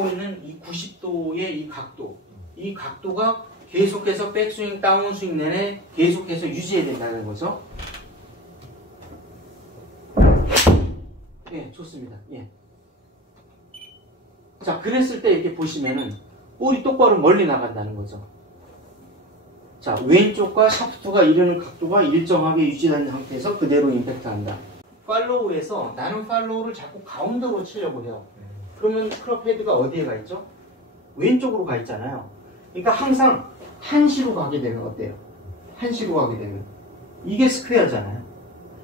갖고 있는 이 90도의 이 각도가 계속해서 백스윙, 다운스윙 내내 계속해서 유지해야 된다는 거죠. 예, 좋습니다. 예. 자, 그랬을 때 이렇게 보시면은 볼이 똑바로 멀리 나간다는 거죠. 자, 왼쪽과 샤프트가 이르는 각도가 일정하게 유지된 상태에서 그대로 임팩트한다. 팔로우에서 나는 팔로우를 자꾸 가운데로 치려고 해요. 그러면 클럽 헤드가 어디에 가 있죠? 왼쪽으로 가 있잖아요. 그러니까 항상 한시로 가게 되면 어때요? 한시로 가게 되면 이게 스퀘어잖아요.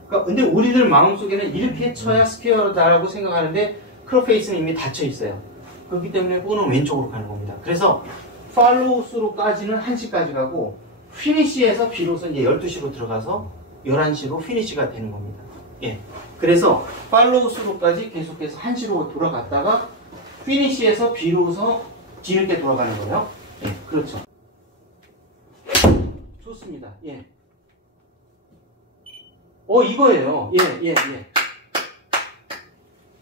그러니까 근데 우리들 마음속에는 이렇게 쳐야 스퀘어다라고 생각하는데 클럽 페이스는 이미 닫혀 있어요. 그렇기 때문에 볼은 왼쪽으로 가는 겁니다. 그래서 팔로우 수로까지는 1시까지 가고 피니시에서 비로소 이제 12시로 들어가서 11시로 피니시가 되는 겁니다. 예. 그래서 팔로우 수로까지 계속해서 1시로 돌아갔다가 피니시에서 비로소 뒤늦게 돌아가는 거예요. 예, 그렇죠. 좋습니다. 예. 이거예요. 예.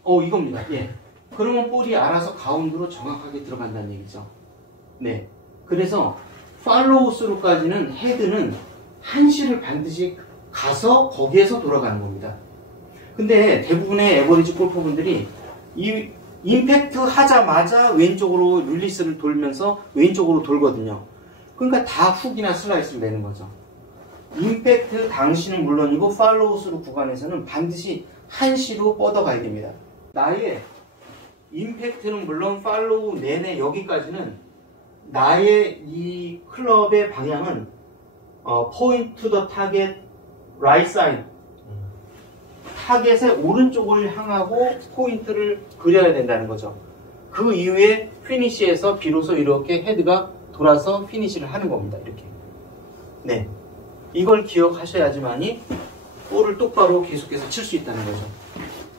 이겁니다. 예. 그러면 볼이 알아서 가운데로 정확하게 들어간다는 얘기죠. 네. 그래서 팔로우 스루까지는 헤드는 한시를 반드시 가서 거기에서 돌아가는 겁니다. 근데 대부분의 에버리지 골퍼분들이 이 임팩트 하자마자 왼쪽으로 릴리스를 돌면서 왼쪽으로 돌거든요. 그러니까 다 훅이나 슬라이스를 내는 거죠. 임팩트 당시는 물론이고 팔로우 스루 구간에서는 반드시 한시로 뻗어가야 됩니다. 나의 임팩트는 물론 팔로우 내내 여기까지는 나의 이 클럽의 방향은 point to the target right side 타겟의 오른쪽을 향하고 포인트를 그려야 된다는 거죠. 그 이후에 피니시에서 비로소 이렇게 헤드가 돌아서 피니시를 하는 겁니다. 이렇게. 네. 이걸 기억하셔야지만이 볼을 똑바로 계속해서 칠 수 있다는 거죠.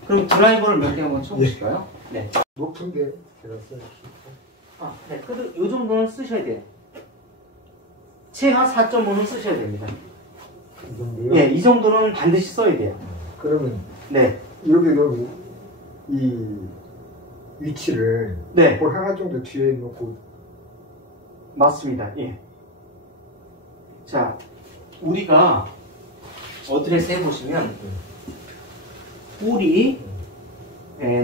그럼 드라이버를 몇 개 한번 쳐보실까요? 네. 높은데 제가 써요. 네. 그래도 이 정도는 쓰셔야 돼요. 최하 4.5는 쓰셔야 됩니다. 이 정도요? 네, 이 정도는 반드시 써야 돼요. 그러면 네. 여기 이 위치를 네. 볼 하나 정도 뒤에 놓고 맞습니다. 예. 자, 우리가 어드레스 해보시면 볼이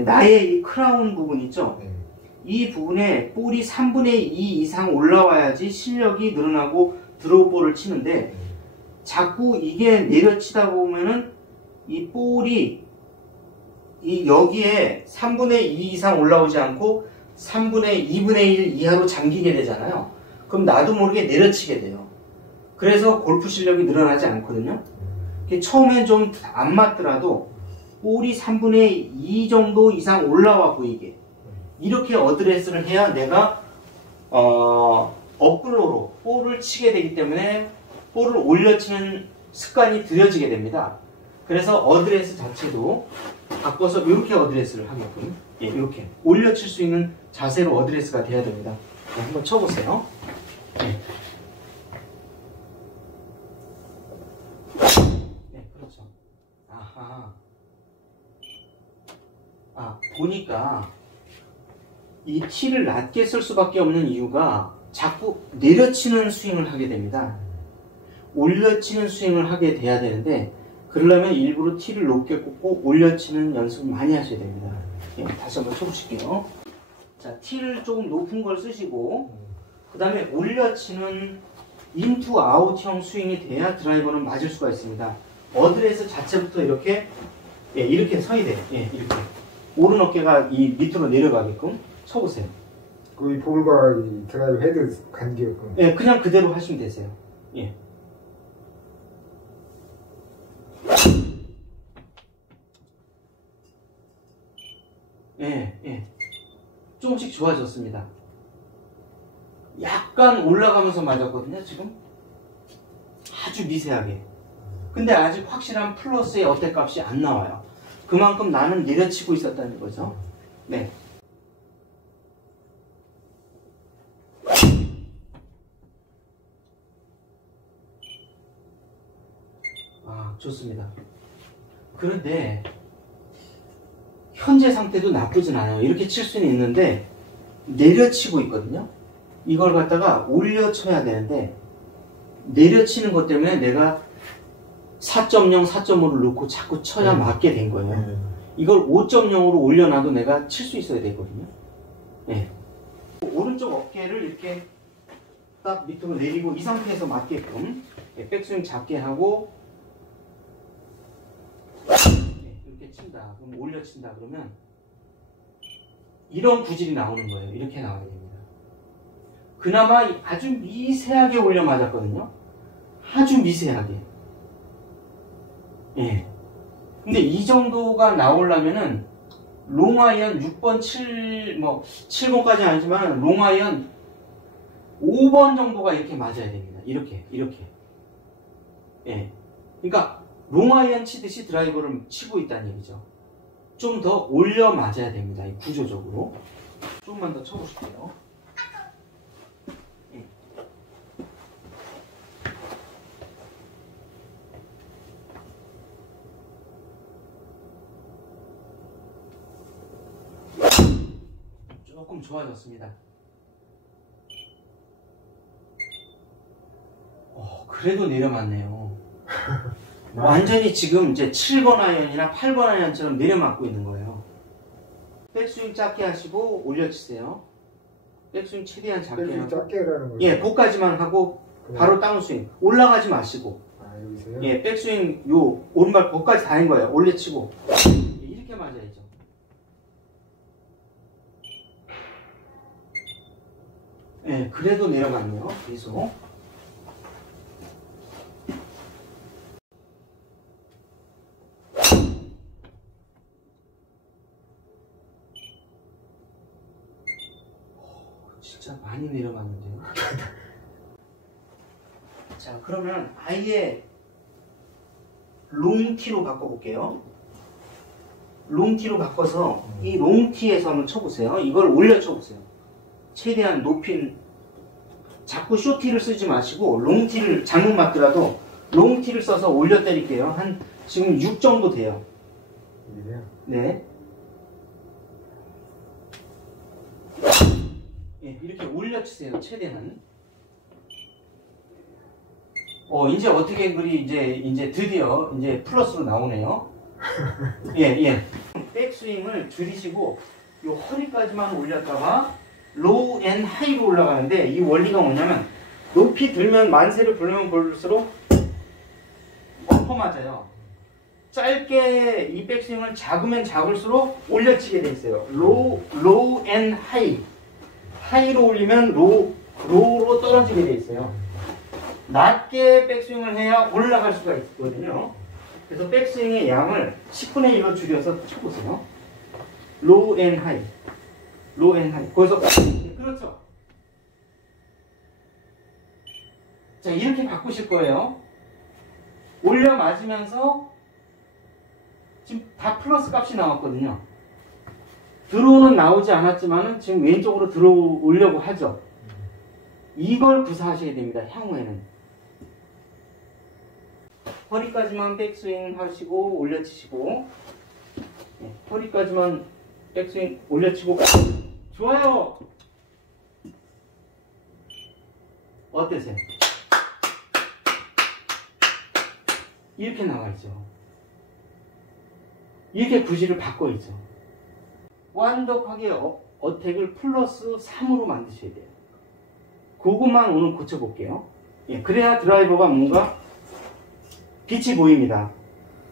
나의 이 크라운 부분 있죠? 네. 이 부분에 볼이 3분의 2 이상 올라와야지 실력이 늘어나고 드로우 볼을 치는데 자꾸 이게 내려치다 보면은 이 볼이 여기에 3분의 2 이상 올라오지 않고 3분의 2분의 1 이하로 잠기게 되잖아요. 그럼 나도 모르게 내려치게 돼요. 그래서 골프 실력이 늘어나지 않거든요. 처음엔 좀 안 맞더라도 볼이 3분의 2 정도 이상 올라와 보이게 이렇게 어드레스를 해야 내가 업글로로 볼을 치게 되기 때문에 볼을 올려치는 습관이 들여지게 됩니다. 그래서 어드레스 자체도 바꿔서 이렇게 어드레스를 하게끔 이렇게 올려칠 수 있는 자세로 어드레스가 돼야 됩니다. 네, 한번 쳐보세요. 네. 네, 그렇죠. 아하. 보니까 이 티를 낮게 쓸 수밖에 없는 이유가 자꾸 내려치는 스윙을 하게 됩니다. 올려치는 스윙을 하게 돼야 되는데 그러려면 일부러 티를 높게 꽂고 올려치는 연습을 많이 하셔야 됩니다. 예, 다시 한번 쳐보실게요. 자, 티를 조금 높은 걸 쓰시고 그 다음에 올려치는 인투 아웃형 스윙이 돼야 드라이버는 맞을 수가 있습니다. 어드레스 자체부터 이렇게 이렇게 서야 돼요. 이렇게 오른 어깨가 이 밑으로 내려가게끔 쳐보세요. 그 볼과 이 드라이브 헤드 간격. 그냥 그대로 하시면 되세요. 예. 조금씩 좋아졌습니다. 약간 올라가면서 맞았거든요, 지금. 아주 미세하게. 근데 아직 확실한 플러스의 어택값이 안 나와요. 그만큼 나는 내려치고 있었다는 거죠. 네. 좋습니다. 그런데 현재 상태도 나쁘진 않아요. 이렇게 칠 수는 있는데 내려치고 있거든요. 이걸 갖다가 올려쳐야 되는데 내려치는 것 때문에 내가 4.0, 4.5를 넣고 자꾸 쳐야 맞게 된 거예요. 이걸 5.0으로 올려놔도 내가 칠 수 있어야 되거든요. 네. 오른쪽 어깨를 이렇게 딱 밑으로 내리고 이 상태에서 맞게끔 백스윙 작게 하고 이렇게 친다. 그럼 올려 친다. 그러면 이런 구질이 나오는 거예요. 이렇게 나와야 됩니다. 그나마 아주 미세하게 올려 맞았거든요. 아주 미세하게. 예. 근데 이 정도가 나오려면은 롱아이언 6번, 7번까지는 아니지만 롱아이언 5번 정도가 이렇게 맞아야 됩니다. 이렇게. 예. 그러니까 롱아이언 치듯이 드라이버를 치고 있다는 얘기죠. 좀 더 올려 맞아야 됩니다. 구조적으로. 조금만 더 쳐보실게요. 예. 조금 좋아졌습니다. 그래도 내려맞네요. 완전히 지금 이제 7번 아이언이나 8번 아이언처럼 내려맞고 있는 거예요. 백스윙 작게 하시고 올려치세요. 백스윙 최대한 작게 백스윙 하고. 작게 하라는 거죠? 예, 복까지만 하고 바로 다운스윙. 올라가지 마시고. 아, 여기서요? 예, 백스윙 요 오른발 복까지 다닌 거예요. 올려치고. 이렇게 맞아야죠. 예, 그래도 내려갔네요. 계속. 진짜 많이 내려갔는데요. 자, 그러면 아예 롱티로 바꿔볼게요. 롱티로 바꿔서 이 롱티에서 한번 쳐보세요. 이걸 올려 쳐보세요. 최대한 높인, 자꾸 쇼티를 쓰지 마시고 롱티를 잘못 맞더라도 롱티를 써서 올려 때릴게요. 한 지금 6 정도 돼요. 네. 예, 이렇게 올려치세요. 최대한. 이제 어떻게 그리 이제 드디어 이제 플러스로 나오네요. 예. 백스윙을 줄이시고 요 허리까지만 올렸다가 로우 앤 하이로 올라가는데 이 원리가 뭐냐면 높이 들면 만세를 부르면 부를수록 엎어 맞아요. 짧게 이 백스윙을 작으면 작을수록 올려치게 돼 있어요. 로우 앤 하이. 하이로 올리면 로우로 떨어지게 돼 있어요. 낮게 백스윙을 해야 올라갈 수가 있거든요. 그래서 백스윙의 양을 10분의 1로 줄여서 쳐보세요. 로우 앤 하이. 로우 앤 하이. 거기서, 그렇죠. 자, 이렇게 바꾸실 거예요. 올려 맞으면서 지금 다 플러스 값이 나왔거든요. 드로우는 나오지 않았지만은 지금 왼쪽으로 들어오려고 하죠. 이걸 구사하셔야 됩니다. 향후에는. 허리까지만 백스윙 하시고 올려치시고, 네, 허리까지만 백스윙 올려치고. 좋아요. 어떠세요? 이렇게 나와 있죠. 이렇게 구질을 바꿔 있죠. 완벽하게 어택을 플러스 3으로 만드셔야 돼요. 그것만 오늘 고쳐볼게요. 예, 그래야 드라이버가 뭔가 빛이 보입니다.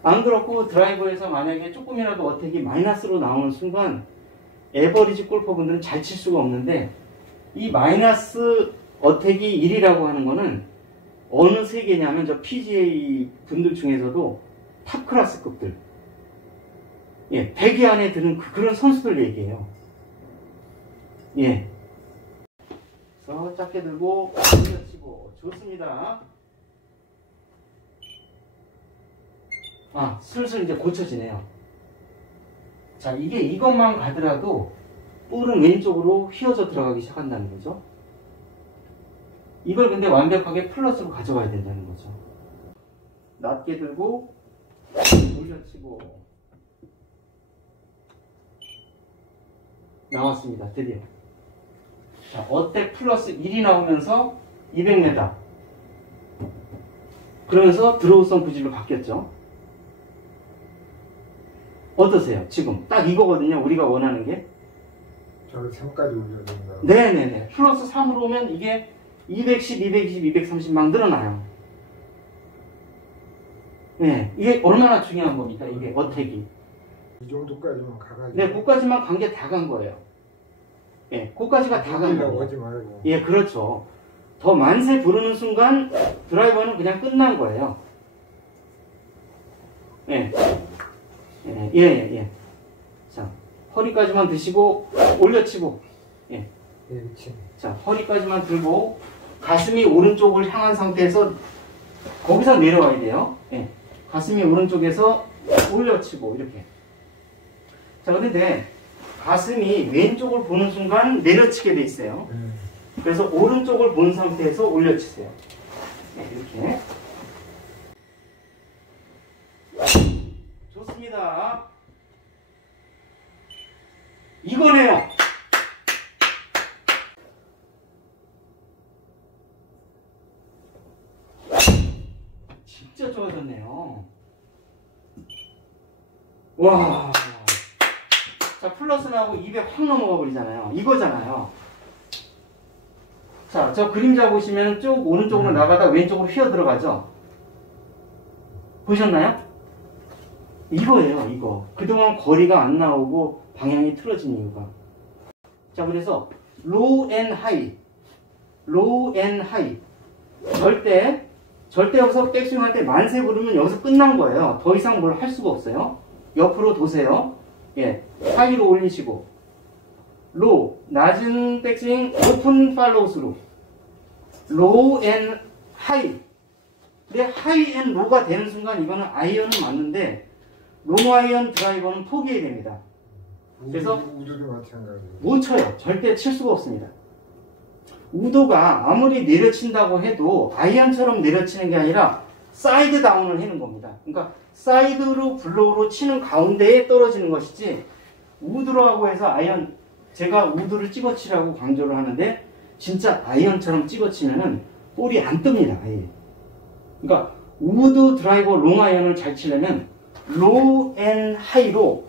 안 그렇고 드라이버에서 만약에 조금이라도 어택이 마이너스로 나오는 순간 에버리지 골퍼분들은 잘 칠 수가 없는데, 이 마이너스 어택이 1이라고 하는 거는 어느 세계냐면 저 PGA 분들 중에서도 탑 클래스급들, 예, 100위 안에 드는 그런 선수들 얘기예요. 예. 그래서 작게 들고 올려치고. 좋습니다. 슬슬 이제 고쳐지네요. 자, 이것만 가더라도 볼은 왼쪽으로 휘어져 들어가기 시작한다는 거죠. 이걸 근데 완벽하게 플러스로 가져가야 된다는 거죠. 낮게 들고 올려치고. 나왔습니다. 드디어. 자, 어택 플러스 1이 나오면서 200m. 그러면서 드로우성 부질로 바뀌었죠. 어떠세요? 지금 딱 이거거든요. 우리가 원하는 게. 저를 3까지 올려야 된다. 네네네. 플러스 3으로 오면 이게 210, 220, 230 막 늘어나요. 네. 이게 얼마나 중요한 겁니까? 이게 어택이. 이 정도까지만 가가지고. 네, 그까지만 간 게 다 간 거예요. 예, 그까지가 다 간 거예요. 하지 말고. 예, 그렇죠. 더 만세 부르는 순간 드라이버는 그냥 끝난 거예요. 예. 예, 예, 예. 자, 허리까지만 드시고 올려치고. 예. 예, 그렇지. 자, 허리까지만 들고 가슴이 오른쪽을 향한 상태에서 거기서 내려와야 돼요. 예. 가슴이 오른쪽에서 올려치고 이렇게. 자, 근데 가슴이 왼쪽을 보는 순간 내려치게 돼 있어요. 그래서 오른쪽을 본 상태에서 올려치세요. 네, 이렇게. 좋습니다. 이거네요. 진짜 좋아졌네요. 와. 자, 플러스 나오고 200 확 넘어가 버리잖아요. 이거잖아요. 자, 저 그림자 보시면 쭉 오른쪽으로 나가다 왼쪽으로 휘어 들어가죠? 보셨나요? 이거예요, 이거. 그동안 거리가 안 나오고 방향이 틀어진 이유가. 자, 그래서 low and high. low and high. 절대 여기서 백스윙 할 때 만세 부르면 여기서 끝난 거예요. 더 이상 뭘 할 수가 없어요. 옆으로 도세요. 예, 하이로 올리시고. 로우, 낮은 백스윙, 오픈 팔로우 스루. 로우 앤 하이. 근데 하이 앤 로우가 되는 순간 이거는 아이언은 맞는데 롱 아이언 드라이버는 포기해야 됩니다. 그래서 우드도 마찬가지. 못 쳐요. 절대 칠 수가 없습니다. 우도가 아무리 내려친다고 해도 아이언처럼 내려치는 게 아니라 사이드 다운을 해는 겁니다. 그러니까 사이드로 블로우로 치는 가운데에 떨어지는 것이지 우드라고 해서 아이언, 제가 우드를 찍어치라고 강조를 하는데 진짜 아이언처럼 찍어치면은 볼이 안 뜹니다. 아예. 그러니까 우드 드라이버 롱 아이언을 잘 치려면 로우 앤 하이로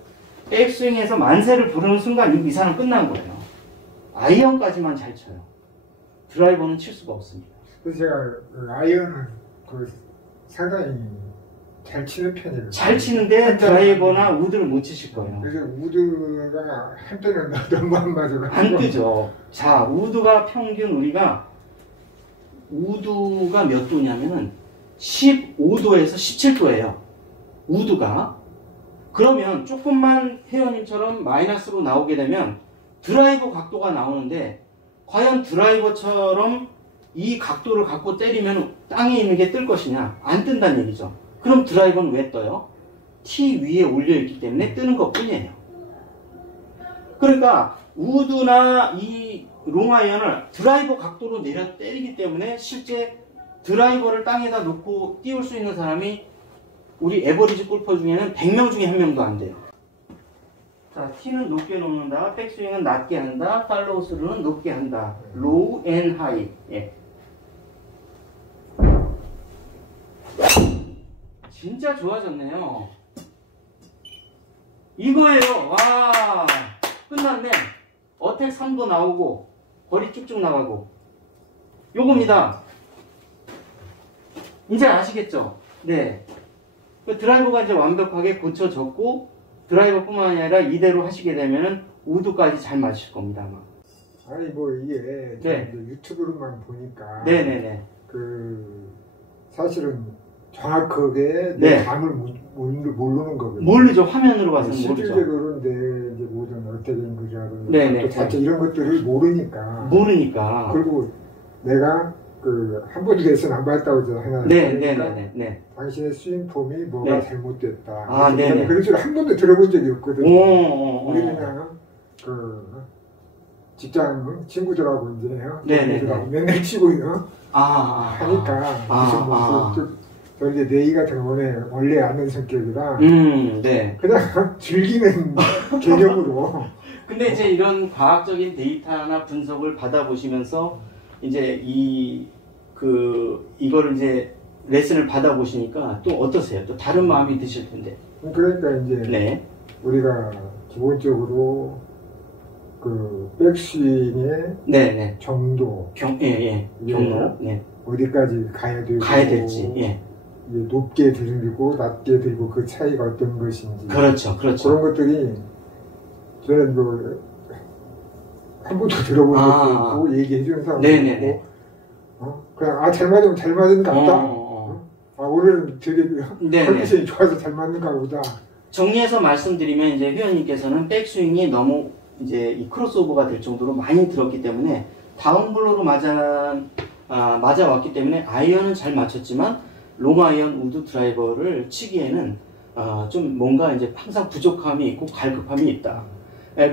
백스윙에서 만세를 부르는 순간 이 미사는 끝난 거예요. 아이언까지만 잘 쳐요. 드라이버는 칠 수가 없습니다. 그래서 제가 아이언은 상당히 잘 치는 편이에요. 잘 치는데 드라이버나 우드를 못 치실 거예요. 그래서 우드가 한때는 너무 안 맞아요. 안 뜨죠. 자, 우드가 평균 우리가 우드가 몇 도냐면은 15도에서 17도예요. 우드가. 그러면 조금만 회원님처럼 마이너스로 나오게 되면 드라이버 각도가 나오는데 과연 드라이버처럼 이 각도를 갖고 때리면 땅에 있는 게 뜰 것이냐? 안 뜬다는 얘기죠. 그럼 드라이버는 왜 떠요? 티 위에 올려있기 때문에 뜨는 것 뿐이에요. 그러니까 우드나 이 롱아이언을 드라이버 각도로 내려 때리기 때문에 실제 드라이버를 땅에다 놓고 띄울 수 있는 사람이 우리 에버리지 골퍼 중에는 100명 중에 1명도 안 돼요. 자, 티는 높게 놓는다, 백스윙은 낮게 한다, 팔로우 스루는 높게 한다. 로우 앤 하이. 예. 진짜 좋아졌네요. 이거예요. 와, 끝났네. 어택 3도 나오고 거리 쭉쭉 나가고 요겁니다. 이제 아시겠죠? 네. 그 드라이버가 이제 완벽하게 고쳐졌고 드라이버뿐만 아니라 이대로 하시게 되면은 우드까지 잘 맞으실 겁니다. 아마. 아니 뭐 이게 네. 이제 유튜브로만 보니까 네네네. 그 사실은 정확하게 네. 내 감을 모르는 거거든요. 모르죠. 화면으로 봐서는 모르죠. 실질적으로는 이제 모든 어택인 거라든지 네네. 또 자체 이런 것들을 모르니까. 모르니까. 그리고 내가 그 한 번도 레슨 안 받았다고 하나. 네네네. 당신의 스윙 폼이 뭐가 네. 잘못됐다. 아, 네네. 그런 소리 한 번도 들어본 적이 없거든요. 우리 오. 그냥 그 직장 친구들하고 이제 네네네. 맨날 치고 하니까 무슨 저 이제 내이 같은 거 원래 아는 성격이라 네. 그냥 즐기는 개념으로 근데 이제 이런 과학적인 데이터나 분석을 받아보시면서 이제 이거를 이제 레슨을 받아보시니까 또 어떠세요? 또 다른 마음이 드실 텐데. 그러니까 이제 네. 우리가 기본적으로 그 백스윙의 네네. 정도, 예. 경로. 네. 어디까지 가야 될지. 예. 높게 들리고 낮게 들리고 그 차이가 어떤 것인지. 그렇죠. 그런 것들이 저는 뭐 한 번도 들어본 적도 없고 얘기해 주는 사람도 네네네. 없고 그냥 잘 맞으면 잘 맞는 것 같다. 오늘은 되게 컨디션이 좋아서 잘 맞는가 보다. 정리해서 말씀드리면 이제 회원님께서는 백스윙이 너무 이제 이 크로스오버가 될 정도로 많이 들었기 때문에 다운블로로 맞아왔기 때문에 아이언은 잘 맞췄지만 롱아이언 우드 드라이버를 치기에는 좀 뭔가 이제 항상 부족함이 있고 갈급함이 있다.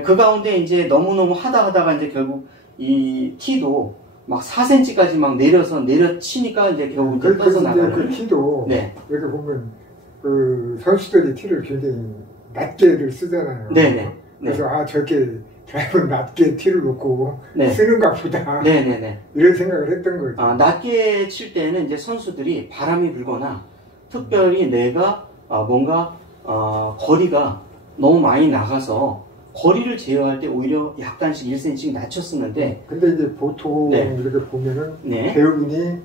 그 가운데 이제 너무너무 하다가 이제 결국 이 티도 막 4cm까지 막 내려치니까 이제 결국 이제 떠서 나가는. 그 티도 네. 이렇게 보면 그 선수들이 티를 굉장히 낮게를 쓰잖아요. 네네. 그래서 저렇게 드라이버는 낮게 티를 놓고 네. 쓰는가 보다. 네네네. 이런 생각을 했던 거죠. 낮게 칠 때는 이제 선수들이 바람이 불거나 특별히 내가 뭔가 거리가 너무 많이 나가서 거리를 제어할 때 오히려 약간씩 1cm씩 낮췄었는데 근데 이제 보통 이렇게 보면은 대부분이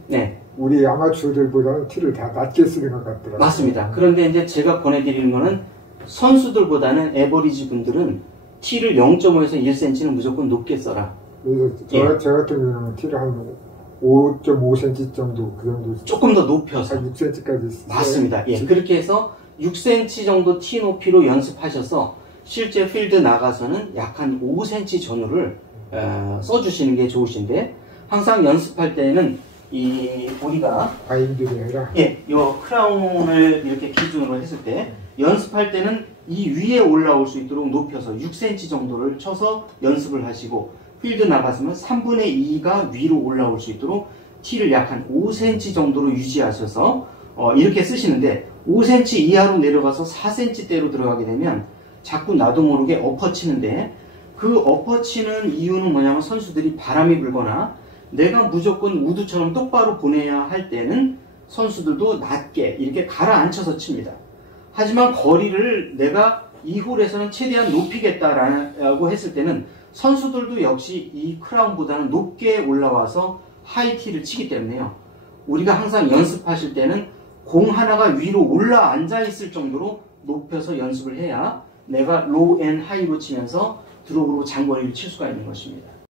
우리 아마추어들보다는 티를 다 낮게 쓰는 것 같더라고요. 맞습니다. 그런데 이제 제가 보내드리는 거는 선수들보다는 에버리지 분들은 티를 0.5에서 1cm는 무조건 높게 써라. 그래서 저 같은 경우는 티를 한 5.5cm 정도 그 정도 조금 더 높여서 한 6cm까지 맞습니다. 그렇게 해서 6cm 정도 티 높이로 연습하셔서 실제 필드 나가서는 약 한 5cm 전후를 써주시는 게 좋으신데 항상 연습할 때는 우리가 바인드를 해라. 요 크라운을 이렇게 기준으로 했을 때 연습할 때는 이 위에 올라올 수 있도록 높여서 6cm 정도를 쳐서 연습을 하시고 필드 나가서는 3분의 2가 위로 올라올 수 있도록 티를 약 한 5cm 정도로 유지하셔서 이렇게 쓰시는데 5cm 이하로 내려가서 4cm대로 들어가게 되면 자꾸 나도 모르게 엎어치는데 그 엎어치는 이유는 뭐냐면 선수들이 바람이 불거나 내가 무조건 우드처럼 똑바로 보내야 할 때는 선수들도 낮게 이렇게 가라앉혀서 칩니다. 하지만 거리를 내가 이 홀에서는 최대한 높이겠다라고 했을 때는 선수들도 역시 이 크라운보다는 높게 올라와서 하이티를 치기 때문에요. 우리가 항상 연습하실 때는 공 하나가 위로 올라 앉아 있을 정도로 높여서 연습을 해야 내가 로우 앤 하이로 치면서 드롭으로 장거리를 칠 수가 있는 것입니다.